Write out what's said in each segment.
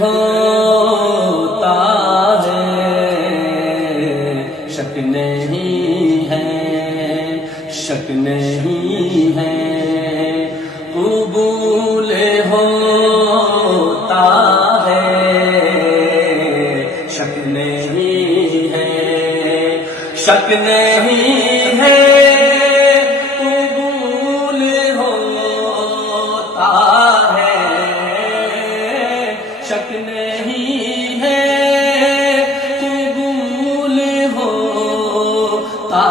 ہوتا ہے شک نہیں ہے، شک نہیں ہے، قبول ہوتا ہے شک نہیں ہے، شک نہیں ہے، قبول ہوتا ہے شک نہیں ہے، قبول ہوتا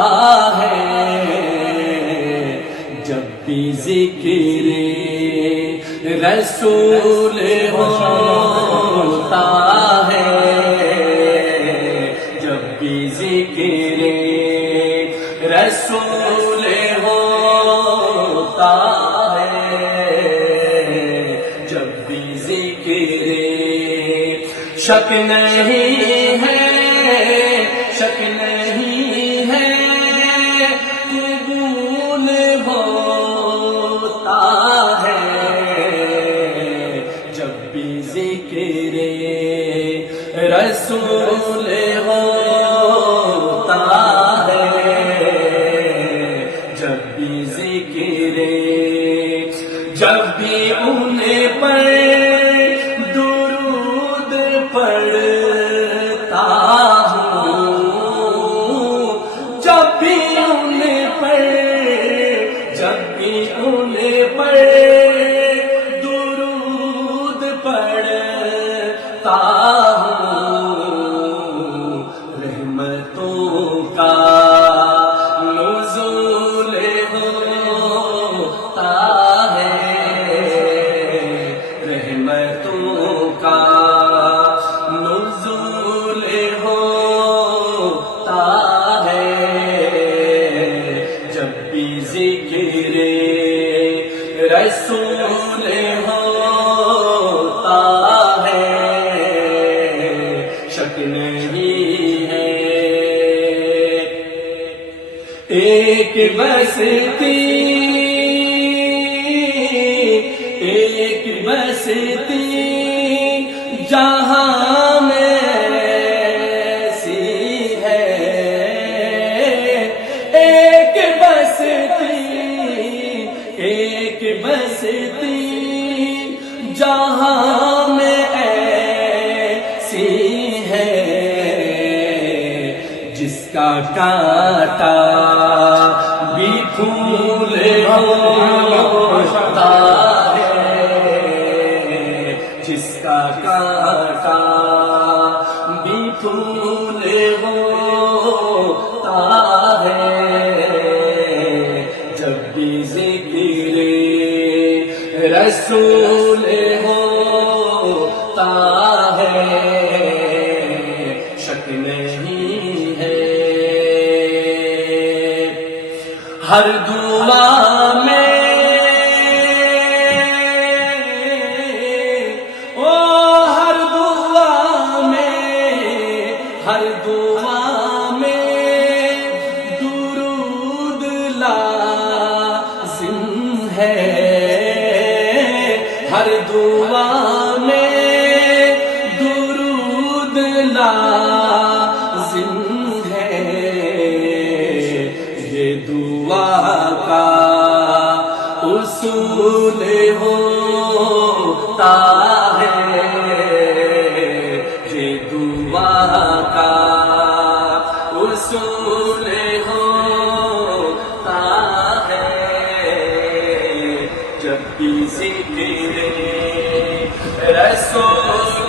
ہے جب بھی ذکر رسول ہوتا ہے، جب بھی ذکر رسول ہوتا ہے، جب بھی ذکر شک نہیں ہے، شک نہیں ہے، قبول ہوتا ہے جب بھی ذکر رسول ہوتا ہے، جب بھی ذکر، جب بھی ان پر درود پڑھتا ہوں، جب بھی ان پر، جب بھی ان پر درود پڑھتا ہوں، رحمتوں کا نزول ہوتا ہے، رحمتوں کا نزول ہوتا ہے جب بھی ذکر رسول ہوتا ہے، شک نہیں ہے، ایک بستی، ایک بستی جہاں میں ایسی ہے، ایک بستی، ایک بستی جہاں میں ایسی ہے، جس کا کانٹا بھی پھول ہوتا ہے، جس کا کانٹا بھی پھول ہوتا ہے جب بھی ذکر رسول ہوتا ہے، شک نہیں ہے، ہر دعا میں، او ہر دعا میں، ہر دعا میں درود لازم ہے، ہر دعا میں درود لازم ہے، یہ دعا کا اصول ہوتا ہے، یہ دعا کا اصول ہوتا ہے جب بھی ذکر رسول